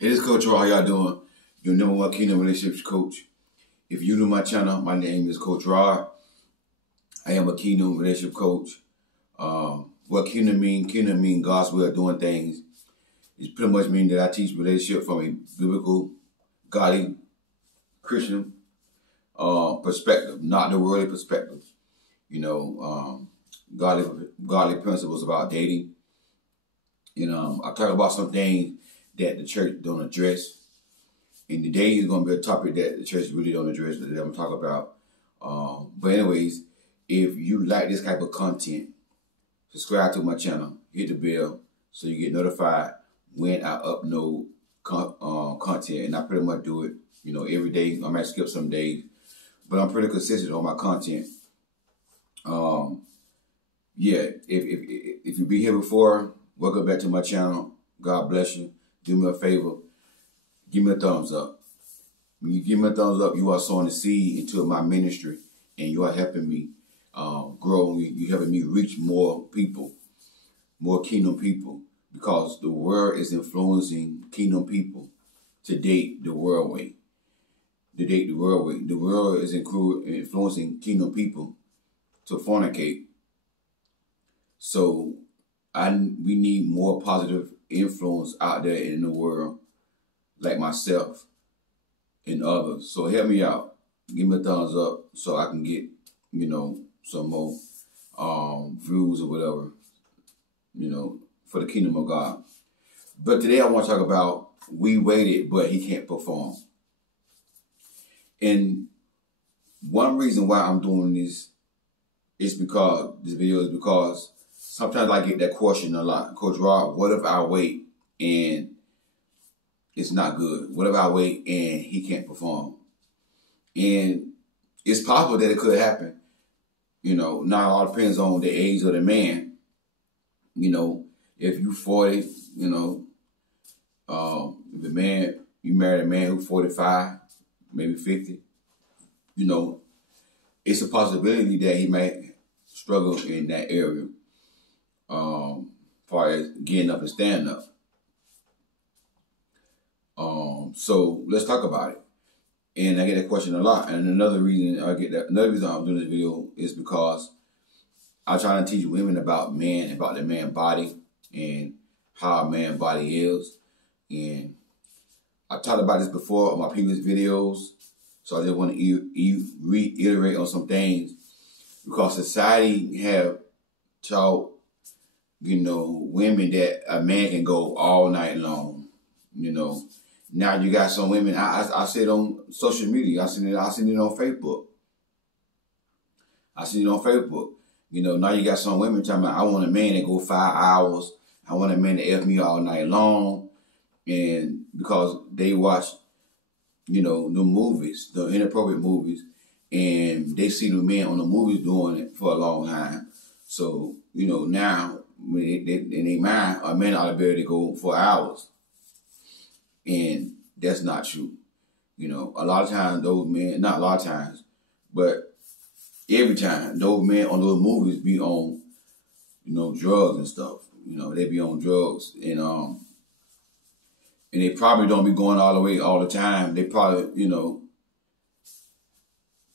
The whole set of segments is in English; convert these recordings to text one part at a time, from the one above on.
It is Coach Raw. How y'all doing? Your #1 Kingdom Relationships Coach. If you're new to my channel, my name is Coach Raw. I am a Kingdom Relationship Coach. What Kingdom mean? Kingdom mean God's way of doing things. It pretty much means that I teach relationship from a biblical, godly, Christian perspective, not the worldly perspective. You know, godly principles about dating. I talk about some things that the church don't address. And today is going to be a topic that the church really don't address that I'm going to talk about. But anyways, if you like this type of content, subscribe to my channel, hit the bell so you get notified when I upload content. And I pretty much do it, every day. I might skip some days, but I'm pretty consistent on my content. Yeah, if you've been here before, welcome back to my channel. God bless you. Do me a favor. Give me a thumbs up. When you give me a thumbs up, you are sowing a seed into my ministry, and you are helping me grow. You're helping me reach more people, more kingdom people, because the world is influencing kingdom people to date the world way. To date the world way. The world is influencing kingdom people to fornicate. So we need more positive influence out there in the world, like myself and others. So help me out. Give me a thumbs up so I can get, some more views or whatever, for the kingdom of God. But today I want to talk about we waited, but he can't perform. And one reason why I'm doing this video is because sometimes I get that question a lot. Coach Rob, what if I wait and it's not good? What if I wait and he can't perform? And it's possible that it could happen. Now it all depends on the age of the man. If you 40, if you married a man who's 45, maybe 50, it's a possibility that he might struggle in that area. As far as getting up and standing up. So let's talk about it. And I get that question a lot. And another reason I'm doing this video is because I'm trying to teach women about men, about the man body and how a man body is. And I talked about this before on my previous videos. So I just want to reiterate on some things, because society have taught women that a man can go all night long. Now you got some women. I see it on social media. I seen it on Facebook. Now you got some women talking about, I want a man that go 5 hours. I want a man to F me all night long. And because they watch, the movies, the inappropriate movies, and they see the men on the movies doing it for a long time. So, now, in their mind, a man ought to be able to go for hours. And that's not true. A lot of times those men, not a lot of times, but every time, those men on those movies be on, drugs and stuff. They be on drugs. And they probably don't be going all the way all the time. They probably,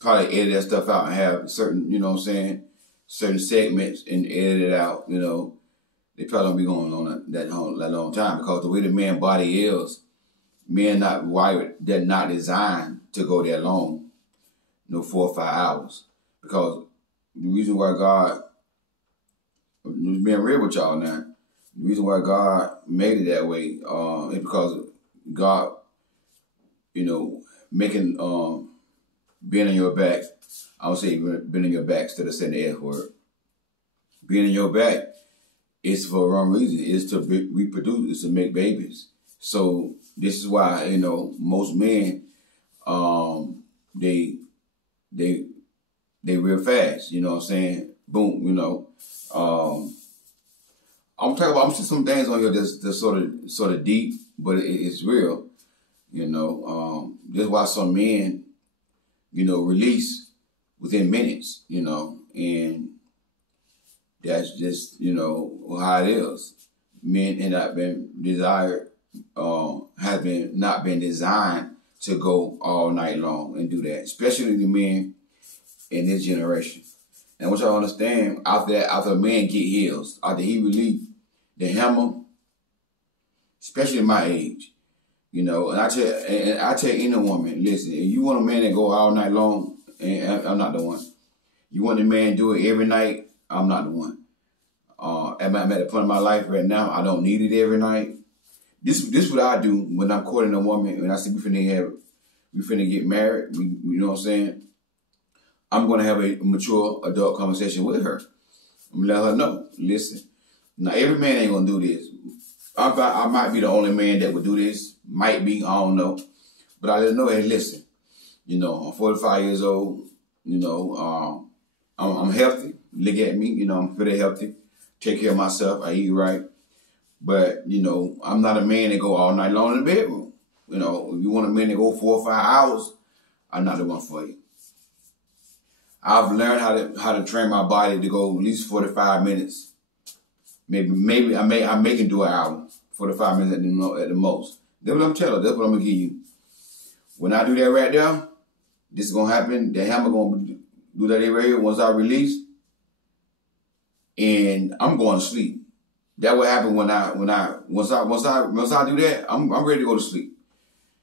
edit that stuff out and have certain, certain segments and edit it out, They probably don't be going on that long time, because the way the man body is, men not wired, they're not designed to go that long, 4 or 5 hours. Because the reason why God, being real with y'all now, the reason why God made it that way is because God, making being on your back, I would say being on your back instead of saying the F word. Being on your back is for the wrong reason. It's to reproduce, it's to make babies. So this is why, most men, they real fast, Boom, I'm seeing some things on here that's sort of deep, but it's real, This is why some men, release within minutes, and that's just, how it is. Men end up being desired, has not been designed to go all night long and do that, especially the men in this generation. And what y'all understand, after a man get heels, after he release the hammer, especially my age, you know, and I tell any woman, listen, if you want a man that go all night long, and I'm not the one. You want a man to do it every night, I'm not the one. I'm at the point in my life right now, I don't need it every night. This what I do when I'm courting a woman, and I say we finna get married, you know what I'm saying? I'm gonna have a mature adult conversation with her. I'm gonna let her know, listen, now every man ain't gonna do this. I might be the only man that would do this, might be, I don't know. But I let her know, hey, listen, you know, I'm 45 years old, you know, I'm healthy, look at me, you know, I'm pretty healthy, take care of myself, I eat right. But, you know, I'm not a man that go all night long in the bedroom. You know, if you want a man to go 4 or 5 hours, I'm not the one for you. I've learned how to train my body to go at least 45 minutes. Maybe I may can do an hour, 45 minutes at the most. That's what I'm telling you. That's what I'm gonna give you. When I do that right there, this is gonna happen. The hammer gonna do that right here once I release, and I'm going to sleep. That will happen once I do that, I'm ready to go to sleep.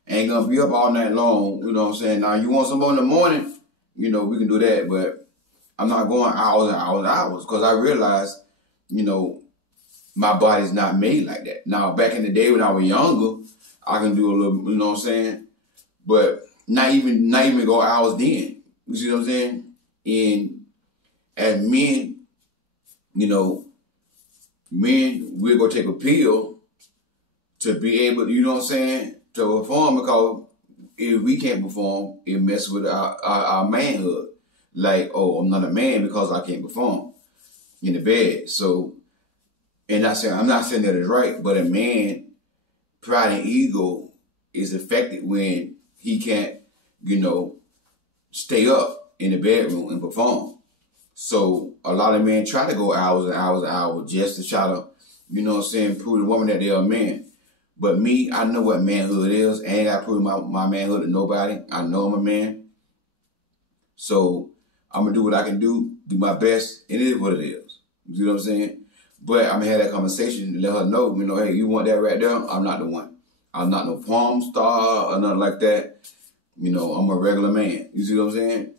Ain't gonna be up all night long, you know what I'm saying? Now you want some more in the morning, you know, we can do that, but I'm not going hours and hours and hours, because I realize, you know, my body's not made like that. Now back in the day when I was younger, I can do a little, you know what I'm saying? But not even go hours then. You see what I'm saying? And as men, you know, we're going to take a pill to be able to, you know what I'm saying, to perform, because if we can't perform, it messes with our manhood. Like, oh, I'm not a man because I can't perform in the bed. So, and I'm not saying that is right, but a man, pride and ego is affected when he can't, you know, stay up in the bedroom and perform. So a lot of men try to go hours and hours and hours just to try to, you know what I'm saying, prove the woman that they're a man. But me, I know what manhood is. I ain't got to prove my manhood to nobody. I know I'm a man. So I'm going to do what I can do my best, and it is what it is. You see what I'm saying? But I'm going to have that conversation and let her know, you know, hey, you want that right there? I'm not the one. I'm not no porn star or nothing like that. You know, I'm a regular man. You see what I'm saying?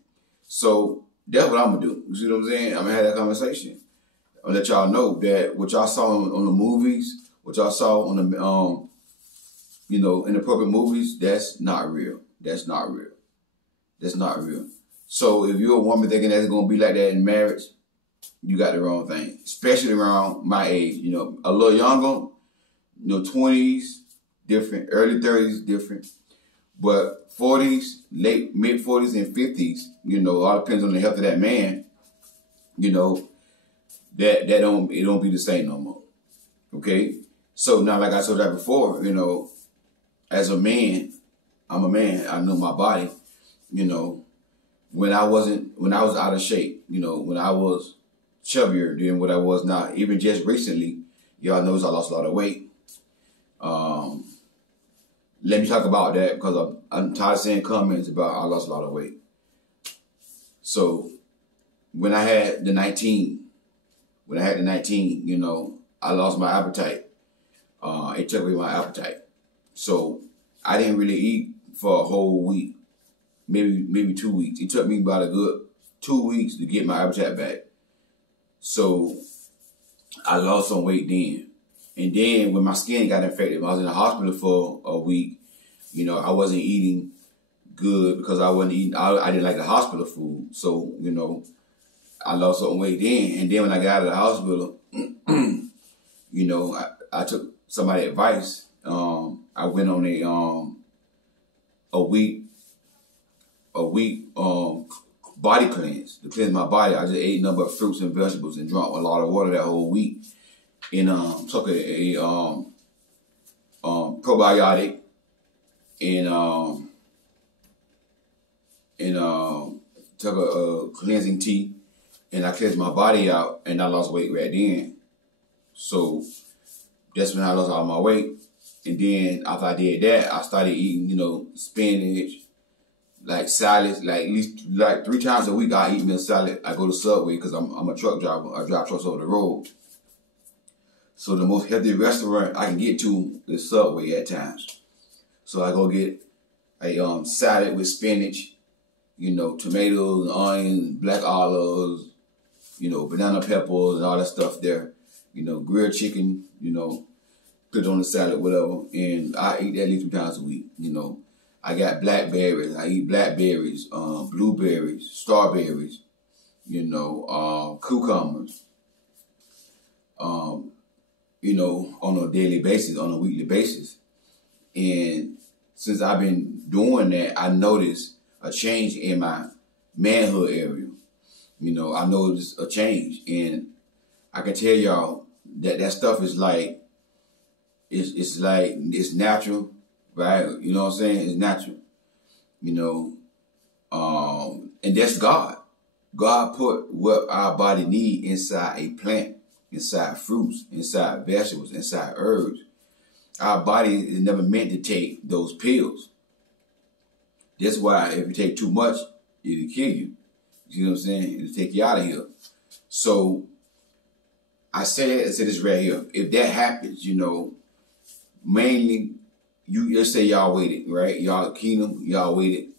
So that's what I'm going to do. You see what I'm saying? I'm going to have that conversation. I'll let y'all know that what y'all saw on the movies, what y'all saw on the, you know, inappropriate movies, that's not real. That's not real. That's not real. So if you're a woman thinking that's going to be like that in marriage, you got the wrong thing. Especially around my age. You know, a little younger, you know, 20s, different. Early 30s, different. But 40s, mid-40s and 50s, you know, it all depends on the health of that man. You know, it don't be the same no more. Okay? So now, like I told that before, you know, as a man, I'm a man. I know my body. You know, when I was out of shape, you know, when I was chubbier than what I was now, even just recently, y'all knows I lost a lot of weight. Let me talk about that, because I'm tired of seeing comments about I lost a lot of weight. So when I had the 19, you know, I lost my appetite. It took away my appetite. So I didn't really eat for a whole week, maybe 2 weeks. It took me about a good 2 weeks to get my appetite back. So I lost some weight then. And then when my skin got infected, I was in the hospital for a week. You know, I wasn't eating good because I didn't like the hospital food. So, you know, I lost some weight then. And then when I got out of the hospital, you know, I took somebody's advice. I went on a week body cleanse to cleanse my body. I just ate a number of fruits and vegetables and drank a lot of water that whole week. And took a probiotic and took a cleansing tea, and I cleansed my body out, and I lost weight right then. So that's when I lost all my weight. And then after I did that, I started eating, you know, spinach, like salads, like at least like 3 times a week I eat me a salad. I go to Subway because I'm a truck driver. I drive trucks over the road. So the most healthy restaurant I can get to is Subway at times. So I go get a salad with spinach, you know, tomatoes, onions, black olives, you know, banana peppers and all that stuff there. You know, grilled chicken, you know, put it on the salad, whatever. And I eat that at least 3 times a week, you know. I got blackberries. I eat blackberries, blueberries, strawberries, you know, cucumbers, you know, on a daily basis, on a weekly basis. And since I've been doing that, I noticed a change in my manhood area. You know, I noticed a change. And I can tell y'all that that stuff is like, it's natural, right? You know what I'm saying? It's natural, you know, and that's God. God put what our body need inside a plant, inside fruits, inside vegetables, inside herbs. Our body is never meant to take those pills. That's why if you take too much, it'll kill you. You know what I'm saying? It'll take you out of here. So I said this right here. If that happens, you know, mainly, let's say y'all waited, right? Y'all Kingdom, y'all waited.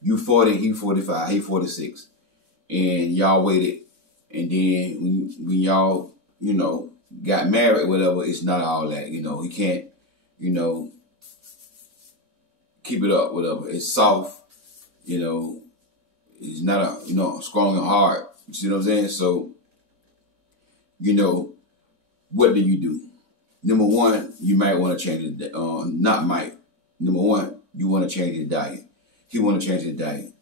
You 40, he 45, he 46. And y'all waited. And then when y'all, you know, got married, whatever, it's not all that, you know. He can't, you know, keep it up, whatever. It's soft, you know. It's not a, you know, strong and hard. You see what I'm saying? So, you know, what do you do? Number one, you might want to change it. Not might. Number one, you want to change his diet. He want to change his diet.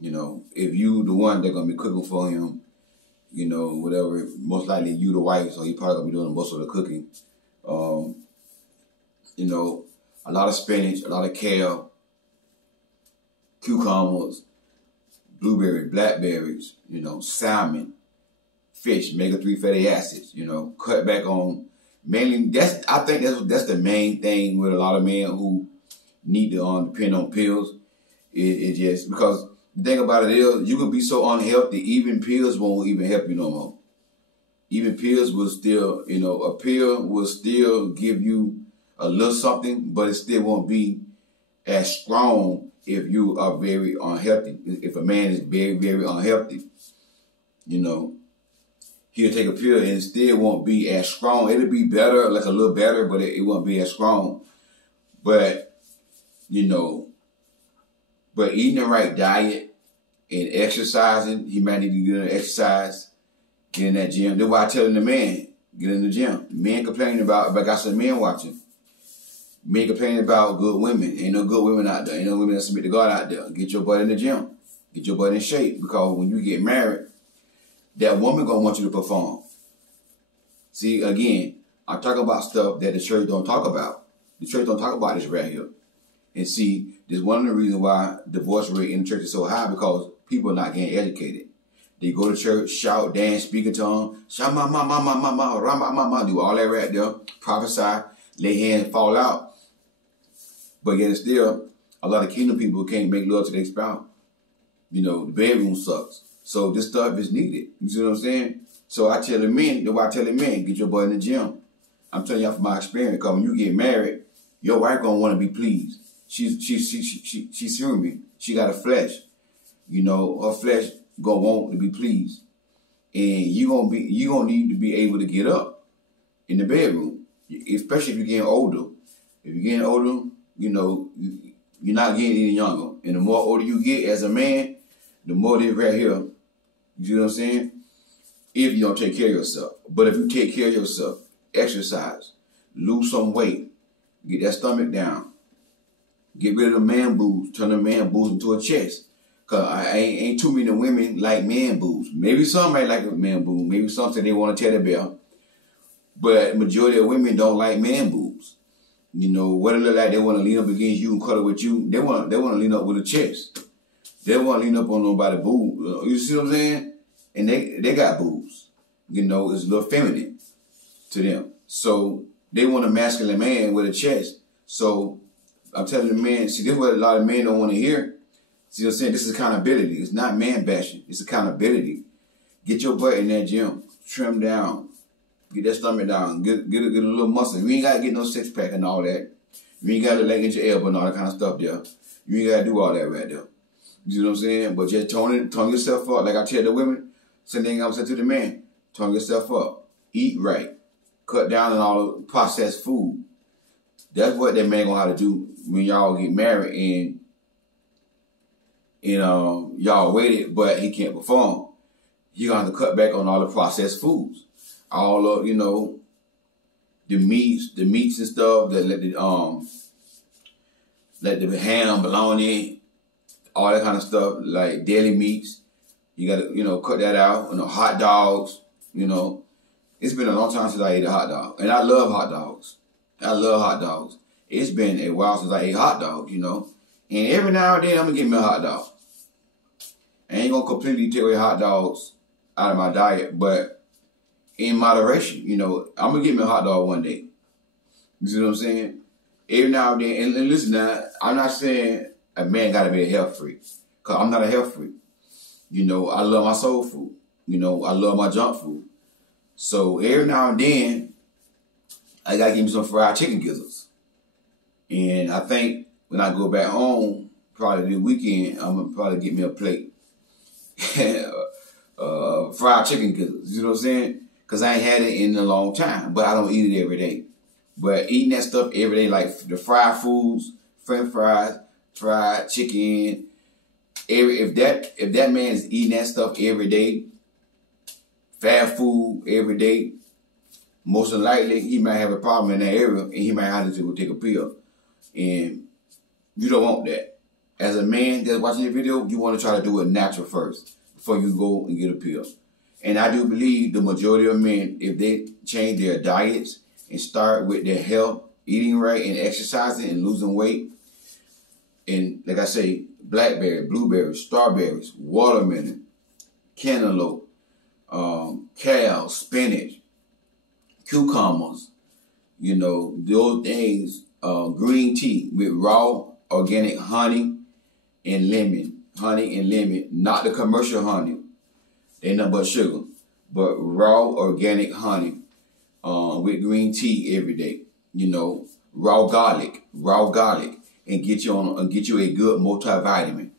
You know, if you the one that's gonna be cooking for him, you know, whatever. Most likely you the wife, so he probably gonna be doing most of the cooking. You know, a lot of spinach, a lot of kale, cucumbers, blueberries, blackberries. You know, salmon, fish, omega-3 fatty acids. You know, cut back on. Mainly, I think that's the main thing with a lot of men who need to depend on pills. It just because the thing about it is you can be so unhealthy, even pills won't even help you no more. Even pills will still, you know, a pill will still give you a little something, but it still won't be as strong if you are very unhealthy. If a man is very, very unhealthy, you know, he'll take a pill and it still won't be as strong. It'll be better, like a little better, but it won't be as strong. But, you know, but eating the right diet and exercising, he might need to get an exercise, get in that gym. That's why I tell the man, get in the gym. Men complaining about, but I got some men watching. Men complaining about good women. Ain't no good women out there. Ain't no women that submit to God out there. Get your butt in the gym. Get your butt in shape. Because when you get married, that woman gonna want you to perform. See, again, I'm talking about stuff that the church don't talk about. The church don't talk about this right here. And see, this is one of the reasons why divorce rate in the church is so high, because people are not getting educated. They go to church, shout, dance, speak in tongues, shout, ma, ma, ma, ma, ma, ma, ra, ma, ma, ma, do all that right there, prophesy, lay hands, fall out. But yet still, a lot of kingdom people can't make love to their spouse. You know, the bedroom sucks. So this stuff is needed. You see what I'm saying? So I tell the men, that's why I tell the men, get your butt in the gym. I'm telling y'all from my experience, because when you get married, your wife gonna want to be pleased. She's hearing me. She got a flesh. You know, her flesh gonna want to be pleased. And you gonna need to be able to get up in the bedroom. Especially if you're getting older. If you're getting older, you know, you're not getting any younger. And the more older you get as a man, the more this right here. You see what I'm saying? If you don't take care of yourself. But if you take care of yourself, exercise, lose some weight, get that stomach down, get rid of the man boobs, turn the man boobs into a chest. Because ain't too many women like man boobs. Maybe some might like a man boob. Maybe some say they want a teddy bear. But majority of women don't like man boobs. You know, what it look like, they want to lean up against you and cuddle with you. They want to lean up with a chest. They don't want to lean up on nobody's boob. You see what I'm saying? And they got boobs. You know, it's a little feminine to them. So they want a masculine man with a chest. So I'm telling the men, see, this is what a lot of men don't want to hear. See what I'm saying? This is accountability. It's not man bashing. It's accountability. Get your butt in that gym. Trim down. Get that stomach down. Get a little muscle. You ain't got to get no six pack and all that. You ain't got to leg into your elbow and all that kind of stuff there. You ain't got to do all that right there. You know what I'm saying? But just tone yourself up. Like I tell the women, same thing I'm saying to the man. Tone yourself up. Eat right. Cut down on all the processed food. That's what that man gonna have to do when y'all get married and y'all waited, but he can't perform. He gonna have to cut back on all the processed foods. All of, you know, the meats and stuff that let the ham, bologna, all that kind of stuff, like deli meats. You gotta, you know, cut that out. You know, hot dogs, you know. It's been a long time since I ate a hot dog. And I love hot dogs. I love hot dogs. It's been a while since I ate hot dogs, you know. And every now and then I'm gonna get me a hot dog. I ain't gonna completely take away hot dogs out of my diet, but in moderation, you know, I'm gonna get me a hot dog one day. You see what I'm saying? Every now and then, and listen now, I'm not saying a man gotta be a health freak, cause I'm not a health freak. You know, I love my soul food. You know, I love my junk food. So every now and then, I gotta give me some fried chicken gizzards. And I think when I go back home, probably the weekend, I'm gonna probably get me a plate. Fried chicken gizzards, you know what I'm saying? Because I ain't had it in a long time, but I don't eat it every day. But eating that stuff every day, like the fried foods, french fries, fried chicken, if that man is eating that stuff every day, fast food every day, most likely he might have a problem in that area and he might have to take a pill. And you don't want that. As a man that's watching your video, you want to try to do it natural first before you go and get a pill. And I do believe the majority of men, if they change their diets and start with their health, eating right and exercising and losing weight, and like I say, blackberry, blueberries, strawberries, watermelon, cantaloupe, kale, spinach, cucumbers, you know, those things, green tea with raw organic honey and lemon. Honey and lemon, not the commercial honey. They ain't nothing but sugar. But raw organic honey with green tea every day. You know, raw garlic, and get you a good multivitamin.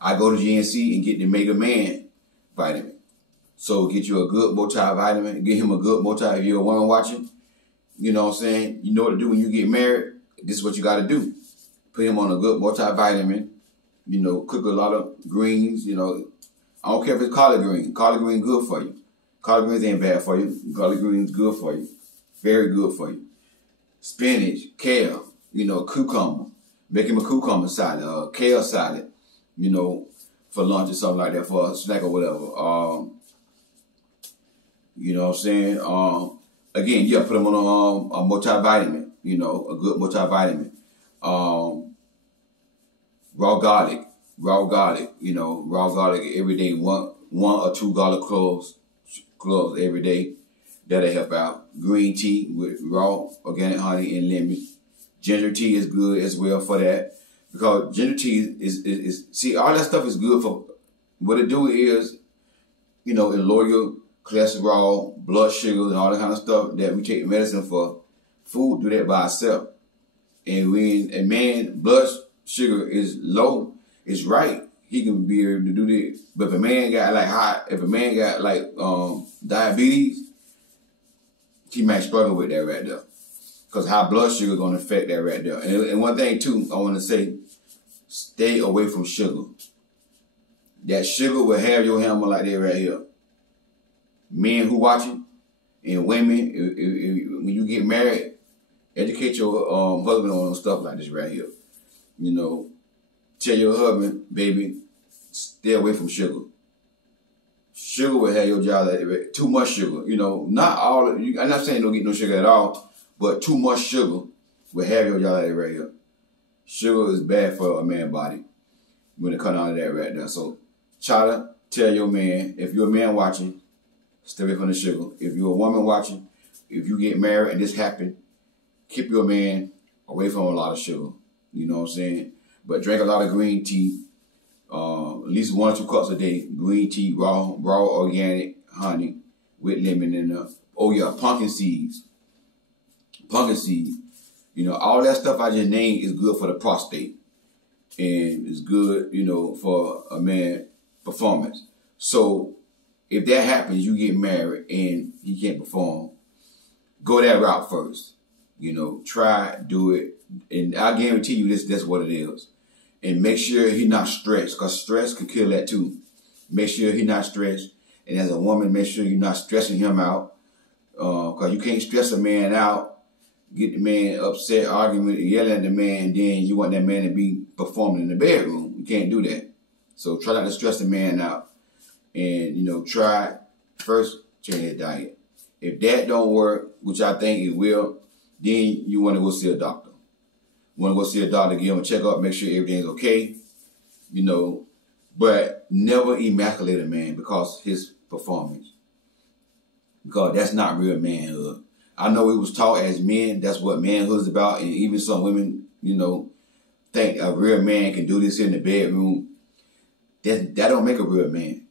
I go to GNC and get the Mega Man vitamin. So get you a good multivitamin, get him a good multivitamin. If you're a woman watching, you know what I'm saying? You know what to do when you get married. This is what you got to do. Put him on a good multivitamin. You know, cook a lot of greens, you know. I don't care if it's collard green. Collard green good for you. Collard greens ain't bad for you. Collard greens good for you. Very good for you. Spinach, kale, you know, cucumber. Make him a cucumber salad, kale salad, you know, for lunch or something like that, for a snack or whatever. You know what I'm saying? Again, you gotta put him on a multivitamin, you know, a good multivitamin. Raw garlic, you know, raw garlic every day, one or two garlic cloves every day. That'll help out. Green tea with raw organic honey and lemon. Ginger tea is good as well for that, because ginger tea is see, all that stuff is good for, what it do is, you know, it lower your cholesterol, blood sugar, and all that kind of stuff that we take medicine for. Food do that by itself. And when a man blood sugar is low, it's right, he can be able to do this. But if a man got diabetes, he might struggle with that right there. Because high blood sugar is going to affect that right there. And one thing too, I want to say, stay away from sugar. That sugar will have your hammer like that right here. Men who watching, and women, when you get married, educate your husband on stuff like this right here. You know, tell your husband, baby, stay away from sugar. Sugar will have your jaw like that. Too much sugar, you know, not all. I'm not saying don't get no sugar at all, but too much sugar will have your jaw like that right here. Sugar is bad for a man's body when it comes out of that right there. So try to tell your man, if you're a man watching, stay away from the sugar. If you're a woman watching, if you get married and this happened, keep your man away from a lot of sugar. You know what I'm saying? But drink a lot of green tea. At least 1 or 2 cups a day. Green tea, raw organic honey with lemon in there. Oh yeah, pumpkin seeds. Pumpkin seeds. You know, all that stuff I just named is good for the prostate. And it's good, you know, for a man performance. So if that happens, you get married and he can't perform, go that route first. You know, try, do it. And I guarantee you that's what it is. And make sure he's not stressed, because stress can kill that too. Make sure he's not stressed. And as a woman, make sure you're not stressing him out. Because you can't stress a man out, get the man upset, arguing, yelling at the man, and then you want that man to be performing in the bedroom. You can't do that. So try not to stress the man out. And, you know, try first, change his diet. If that don't work, which I think it will, then you want to go see a doctor. You want to go see a doctor, give him a checkup, make sure everything's okay, you know. But never emasculate a man because his performance. Because that's not real manhood. I know we was taught as men, that's what manhood's about. And even some women, you know, think a real man can do this in the bedroom. That don't make a real man.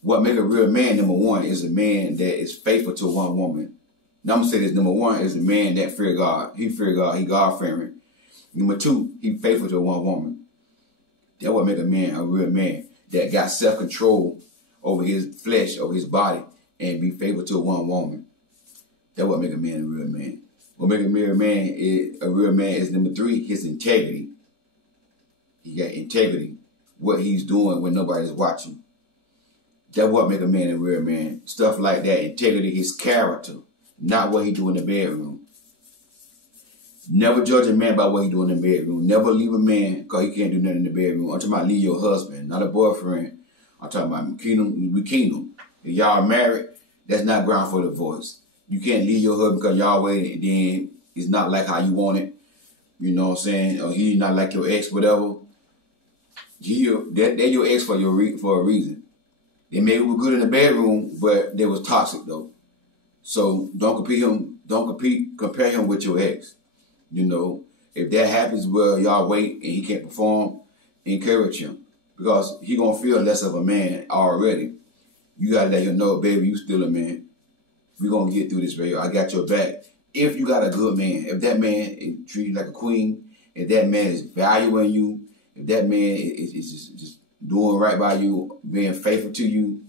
What make a real man, number one, is a man that is faithful to one woman. Now I'm going to say this, number one is a man that fear God. He fear God. He God-fearing. Number two, he faithful to one woman. That what make a man a real man. That got self-control over his flesh, over his body, and be faithful to one woman. That what make a man a real man. What make a real man is number three, his integrity. He got integrity. What he's doing when nobody's watching. That what make a man a real man. Stuff like that, integrity, his character, not what he do in the bedroom. Never judge a man by what he do in the bedroom. Never leave a man because he can't do nothing in the bedroom. I'm talking about leave your husband, not a boyfriend. I'm talking about kingdom. If y'all married, that's not ground for divorce. You can't leave your husband because y'all waiting and then it's not like how you want it. You know what I'm saying? Or he's not like your ex, whatever. They're your ex for a reason. They maybe were good in the bedroom, but they was toxic though. So don't compare him with your ex. You know, if that happens where y'all wait and he can't perform, encourage him. Because he gonna feel less of a man already. You gotta let him know, baby, you still a man. We're gonna get through this, baby. I got your back. If you got a good man, if that man is treated you like a queen, if that man is valuing you, if that man is just doing right by you, being faithful to you,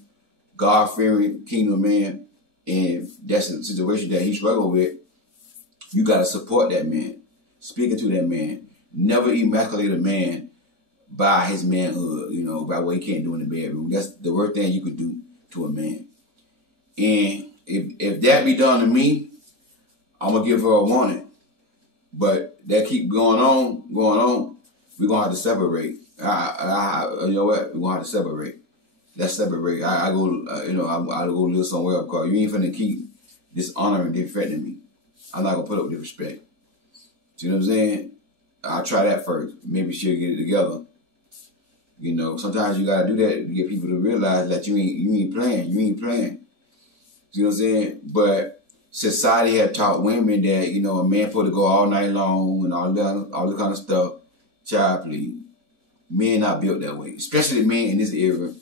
God-fearing kingdom man, and that's a situation that he struggled with, you got to support that man, speaking to that man. Never emasculate a man by his manhood, you know, by what he can't do in the bedroom. That's the worst thing you could do to a man. And if that be done to me, I'm going to give her a warning. But that keep going on, we're going to have to separate. You know what? We're going to have to separate. Let's separate. I go, I go live somewhere else because you ain't finna keep dishonoring and defending me. I'm not going to put up with disrespect. See what I'm saying? I'll try that first. Maybe she'll get it together. You know, sometimes you got to do that to get people to realize that you ain't playing. You ain't playing. See what I'm saying? But society had taught women that, you know, a man supposed to go all night long and all that kind of stuff. Child, please. Men not built that way. Especially men in this era,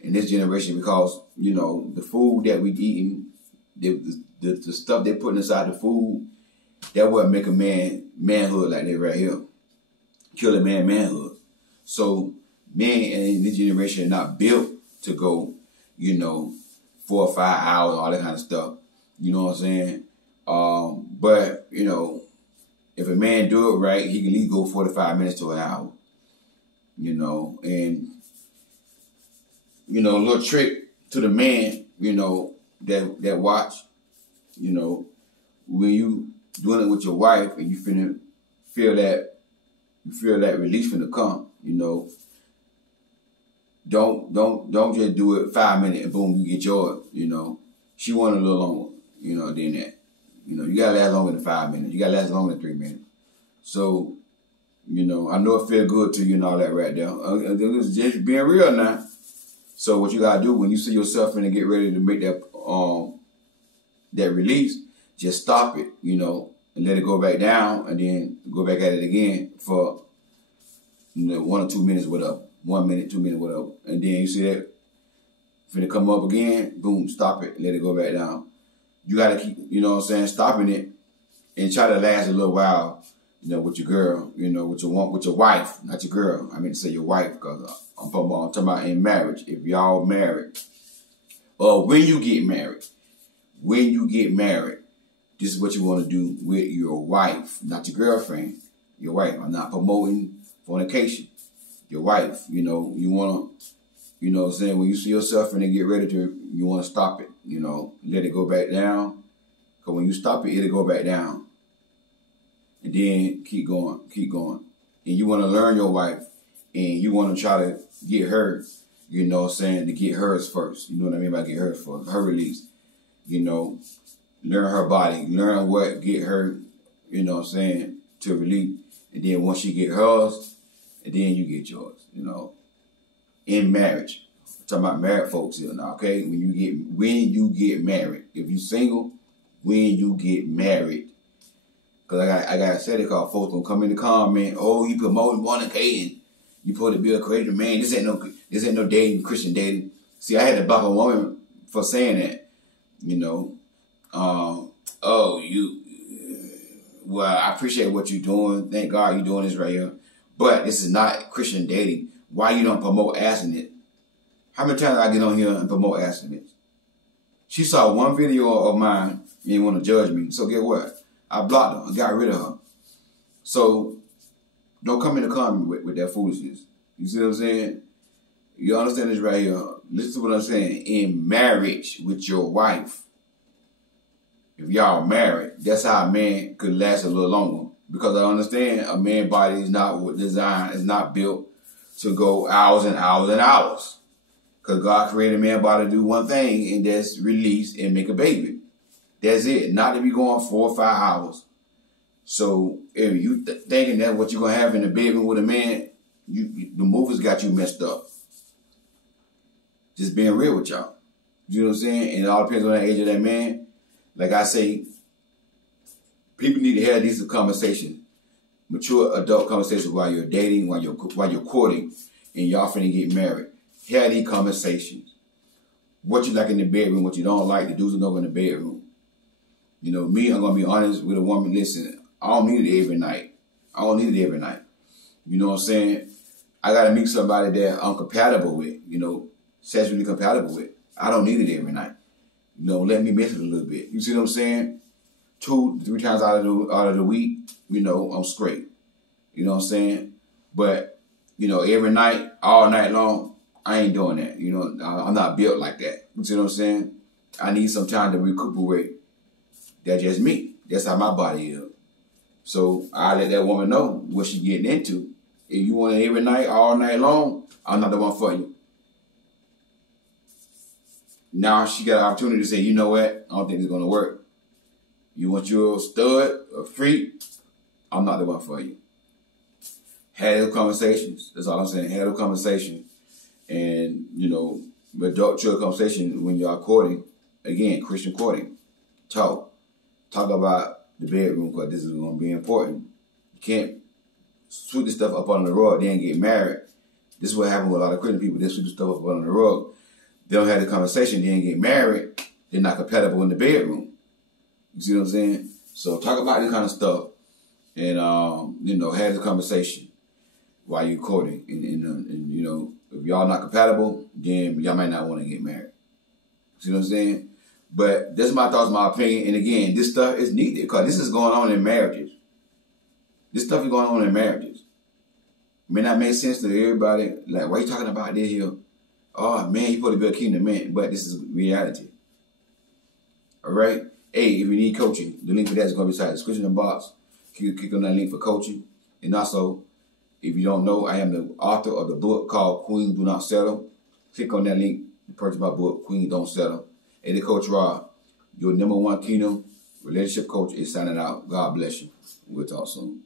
in this generation, because, you know, the food that we eating, the stuff they putting inside the food, that would make a man manhood like that right here. Kill a man manhood. So men in this generation are not built to go, you know, 4 or 5 hours, all that kind of stuff. You know what I'm saying? But, you know, if a man do it right, he can at least go 45 minutes to an hour. You know, and, you know, a little trick to the man, you know, that watch, you know, when you doing it with your wife and you feel that release finna come, you know, don't just do it 5 minutes and boom, you get yours, you know. She want a little longer, you know, than that. You know, you gotta last longer than 5 minutes. You gotta last longer than 3 minutes. So, you know, I know it feel good to you and all that right there. It's just being real now. So what you gotta do when you see yourself and get ready to make that that release, just stop it, you know, and let it go back down, and then go back at it again for 1 or 2 minutes, whatever. 1 minute, 2 minutes, whatever. And then you see that finna come up again, boom, stop it, let it go back down. You gotta keep, you know what I'm saying, stopping it and try to last a little while, you know, with your girl, you know, with your wife, not your girl. I mean to say your wife, because I'm talking about in marriage. If y'all married, or when you get married, this is what you want to do with your wife, not your girlfriend, your wife. I'm not promoting fornication. Your wife, you know, you want to, you know what I'm saying, when you see yourself and then get ready to, you want to stop it, you know, let it go back down. Because when you stop it, it'll go back down. And then keep going, keep going. And you want to learn your wife, and you want to try to get her, you know what I'm saying, to get hers first. You know what I mean by get hers first, her release. You know, learn her body, learn what get her, you know what I'm saying, to release. And then once she get hers, and then you get yours, you know. In marriage. I'm talking about married folks here now, okay? When you get married. If you single, when you get married. Because I got a setting called folks gonna come in the comment, oh, you promoting fornicating, and you supposed to be a Christian man. This ain't no dating, Christian dating. See, I had to block a woman for saying that, you know. Well, I appreciate what you're doing. Thank God you're doing this right here. But this is not Christian dating. Why you don't promote abstinence? How many times I get on here and promote abstinence? She saw one video of mine and didn't want to judge me. So guess what? I blocked her. I got rid of her. So don't come in the comment with that foolishness. You see what I'm saying? You understand this right here? Listen to what I'm saying. In marriage with your wife, if y'all married, that's how a man could last a little longer. Because I understand a man's body is not designed, is not built to go hours and hours and hours. Because God created a man's body to do one thing, and that's release and make a baby. That's it. Not to be going 4 or 5 hours. So if you thinking that's what you're going to have in the bedroom with a man, the movies got you messed up. Just being real with y'all. You know what I'm saying? And it all depends on the age of that man. Like I say, people need to have these conversations, mature adult conversations while you're dating, while you're courting, and y'all finna get married. Have these conversations. What you like in the bedroom, what you don't like, the do's and don'ts in the bedroom. You know, me, I'm gonna be honest with a woman. Listen, I don't need it every night. I don't need it every night. You know what I'm saying? I gotta meet somebody that I'm compatible with. You know, sexually compatible with. I don't need it every night. You know, let me miss it a little bit. You see what I'm saying? 2 to 3 times out of the week, you know, I'm straight. You know what I'm saying? But, you know, every night, all night long, I ain't doing that. You know, I'm not built like that. You see what I'm saying? I need some time to recuperate. That's just me. That's how my body is. So I let that woman know what she's getting into. If you want it every night, all night long, I'm not the one for you. Now she got an opportunity to say, you know what? I don't think it's going to work. You want your stud, a freak? I'm not the one for you. Have those conversations. That's all I'm saying. Have those conversations. And, you know, adult chill conversation when y'all courting. Again, Christian courting. Talk. Talk about the bedroom, because this is going to be important. You can't sweep this stuff up under the rug, then get married. This is what happens with a lot of Christian people. They sweep the stuff up under the rug. They don't have the conversation, then get married. They're not compatible in the bedroom. You see what I'm saying? So talk about this kind of stuff, and you know, have the conversation while you're courting. And you know, if y'all not compatible, then y'all might not want to get married. See what I'm saying? But this is my thoughts, my opinion. And again, this stuff is needed because this is going on in marriages. This stuff is going on in marriages. It may not make sense to everybody. Like, why are you talking about this here? Oh man, you supposed to be a kingdom man, but this is reality. All right. Hey, if you need coaching, the link for that is going to be inside the description box. Click on that link for coaching. And also, if you don't know, I am the author of the book called Queens Do Not Settle. Click on that link to purchase my book, Queens Don't Settle. Hey, the Coach Rod, your #1 Kingdom relationship coach, is signing out. God bless you. We'll talk soon.